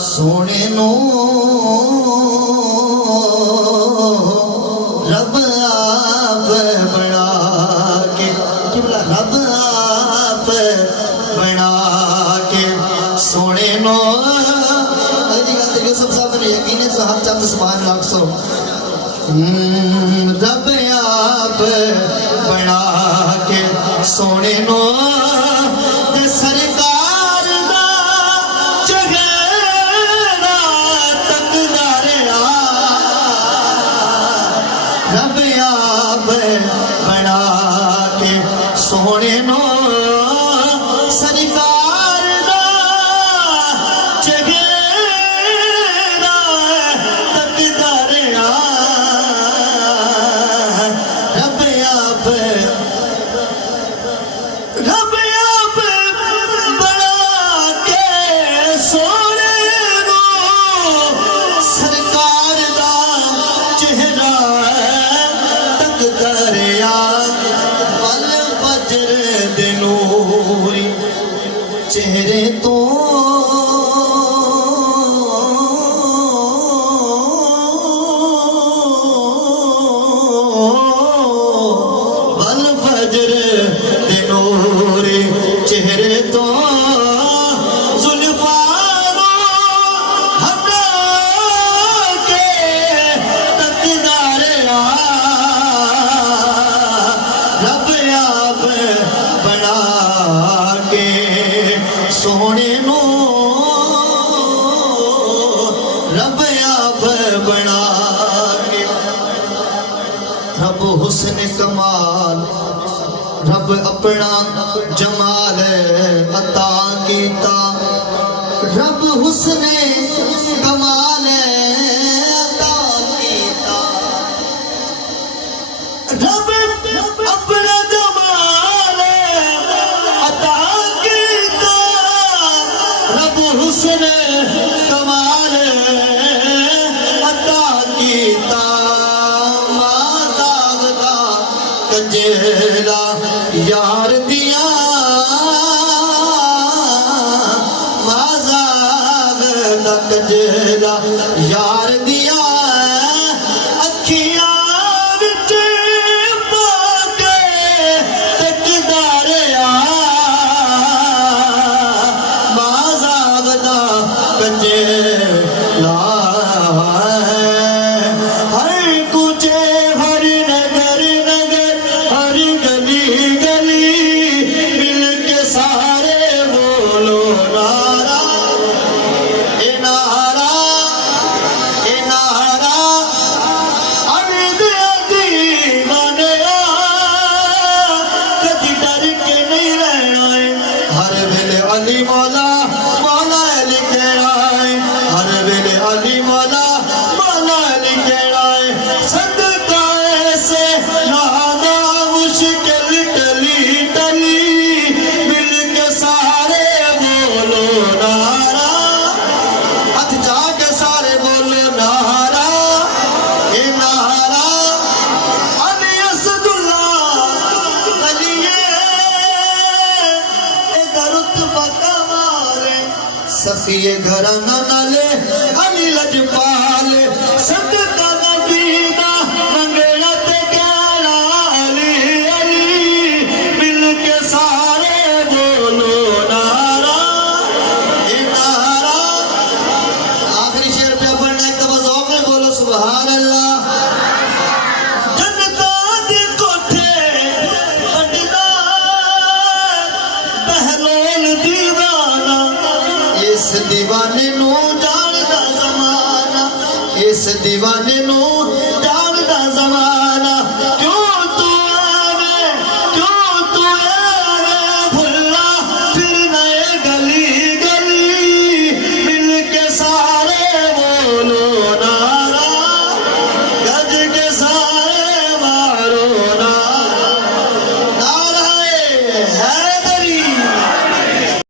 سونے نو رب آپ بنا کے رب آپ بنا کے سونے نو سب صاحب نے یقین ہے ہم چند سبحان اللہ سو رب آپ بنا کے سونے نو سرکار دا چہرہ تقدار رب آپ بنا کے سونے نو سرکار دا چہرہ تقدار رب آپ بنا کے سونے نو سرکار دا چہرہ تقدار فجر دے نوری چہرے تو فجر دے نوری چہرے تو زلفانو ہٹا کے تقدار رب آپ بنا کے سونے نو رب آپ بنا کے رب حسن کمال رب اپنا جمال عطا کیتا رب حسن کمال عطا کیتا رب اپنا جمال عطا کیتا رب حسن کمال عطا کیتا کجیلا یار دیا مازاگ دا کجیلا یار دیا اکھیاں وچ پا کے تقدار مازاگ دا کجیلا ہر کچے ہر نگر نگر ہر گلی گلی مل کے سارے بولو نعرہ اے نعرہ اے نعرہ عبد دیوانے کدی ڈر کے نہیں رہنا ہے ہر ویلے علی مولا مولا علی کہنا ہے ہر ویلے علی مولا مولا علی کہنا ہے صدقہ ایسے نانا مشکل ٹلی ٹلی مل کے سارے بولو نعرہ ہاتھ جا کے سارے بولو نعرہ اے نعرہ علی اسد اللہ علی اے درت بکمارے سخی گھرانہ